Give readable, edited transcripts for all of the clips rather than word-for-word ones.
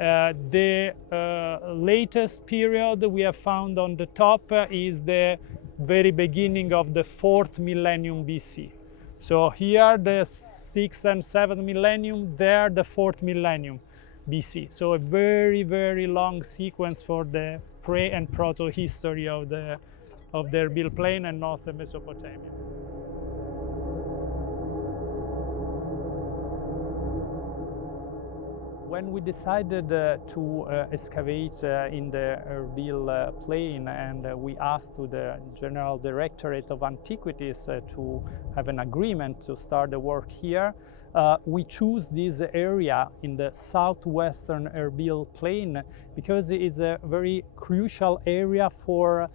The latest period we have found on the top is the very beginning of the 4th millennium BC. So here the 6th and 7th millennium, there the 4th millennium BC. So a very, very long sequence for the pre and proto history of the Erbil Plain and northern Mesopotamia. When we decided to excavate in the Erbil Plain, and we asked to the General Directorate of Antiquities to have an agreement to start the work here, we choose this area in the southwestern Erbil Plain because it's a very crucial area for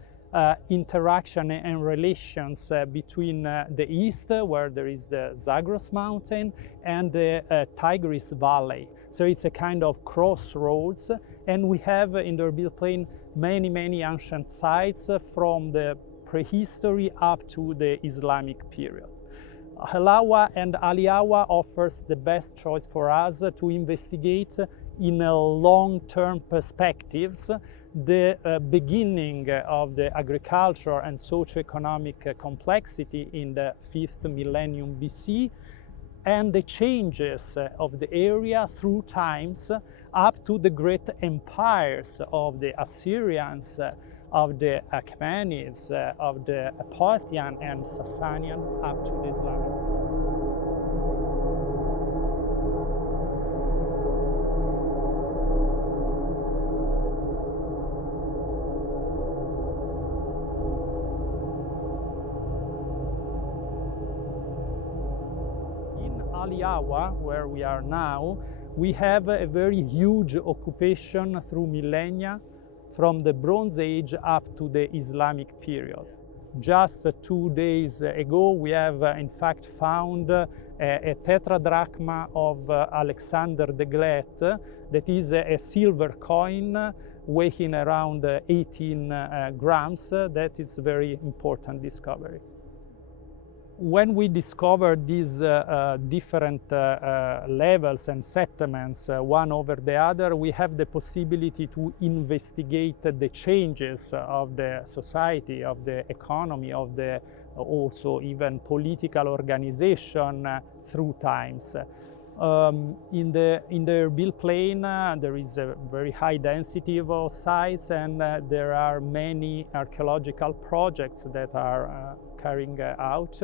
interaction and relations between the east, where there is the Zagros mountain, and the Tigris Valley. So it's a kind of crossroads, and we have in the Erbil Plain many ancient sites from the prehistory up to the Islamic period. Helawa and Aliawa offers the best choice for us to investigate in a long-term perspectives the beginning of the agriculture and socio-economic complexity in the 5th millennium BC, and the changes of the area through times up to the great empires of the Assyrians, of the Achaemenids, of the Parthian and Sasanian, up to the Islamic period. Aliawa, where we are now, we have a very huge occupation through millennia from the Bronze Age up to the Islamic period. Just 2 days ago, we have in fact found a tetradrachma of Alexander the Great, that is a silver coin weighing around 18 grams. That is a very important discovery. When we discovered these different levels and settlements, one over the other, we have the possibility to investigate the changes of the society, of the economy, of the also even political organization through times. In the Erbil Plain, there is a very high density of sites, and there are many archaeological projects that are carrying out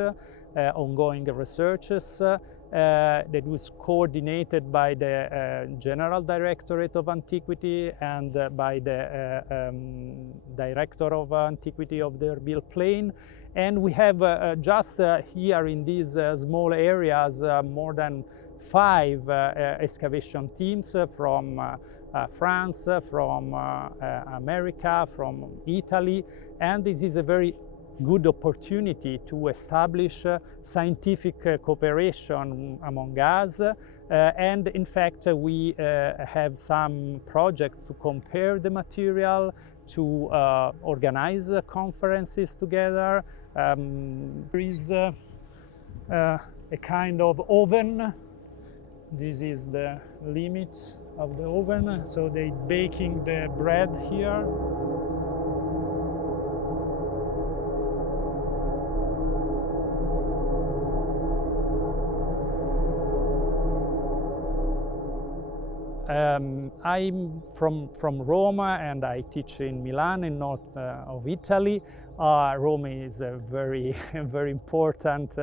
ongoing researches that was coordinated by the General Directorate of Antiquity and by the Director of Antiquity of the Erbil Plain. And we have just here in these small areas more than 5 excavation teams from France, from America, from Italy, and this is a very good opportunity to establish scientific cooperation among us. And in fact, we have some projects to compare the material, to organize conferences together. There is a kind of oven. This is the limit of the oven, so they're baking the bread here. I'm from Roma, and I teach in Milan, in north of Italy. Rome is a very important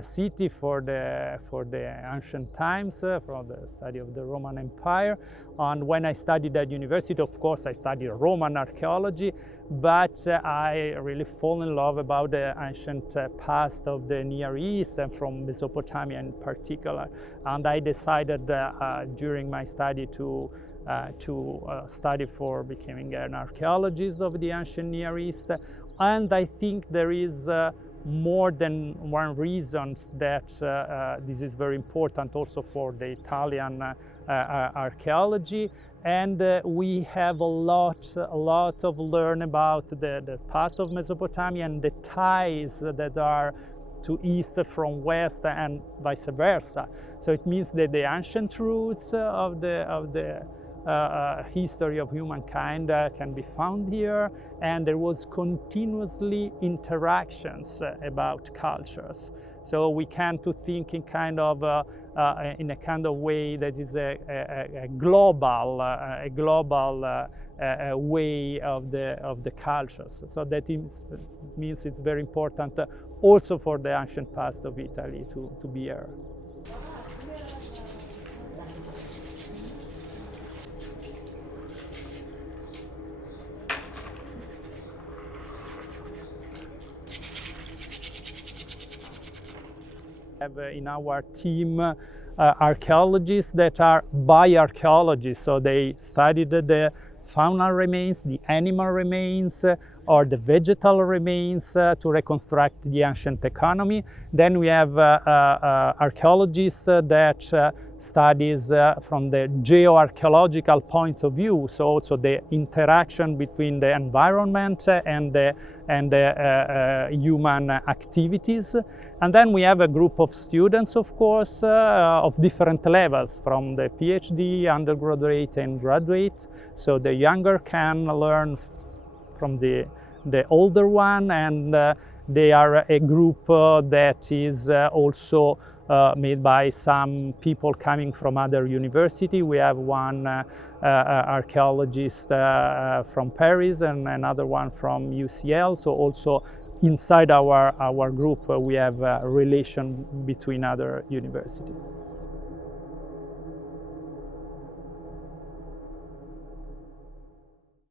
city for the ancient times, for the study of the Roman Empire. And when I studied at university, of course, I studied Roman archaeology, but I really fall in love about the ancient past of the Near East, and from Mesopotamia in particular. And I decided during my study to study for becoming an archaeologist of the ancient Near East. And I think there is more than one reason that this is very important also for the Italian archaeology. And we have a lot of learn about the past of Mesopotamia and the ties that are to east from west and vice versa. So it means that the ancient roots of the history of humankind can be found here, and there was continuously interactions about cultures. So we can to think in kind of in a kind of way that is a global way of the cultures. So that means it's very important also for the ancient past of Italy to be here. Have in our team archaeologists that are bioarchaeologists, so they studied the fauna remains, the animal remains, or the vegetal remains to reconstruct the ancient economy. Then we have archaeologists that studies from the geoarchaeological points of view, so also the interaction between the environment and the human activities. And then we have a group of students, of course, of different levels, from the PhD, undergraduate, and graduate. So the younger can learn from the older one, and they are a group that is also made by some people coming from other universities. We have one archaeologist from Paris and another one from UCL. So also inside our group we have a relation between other universities.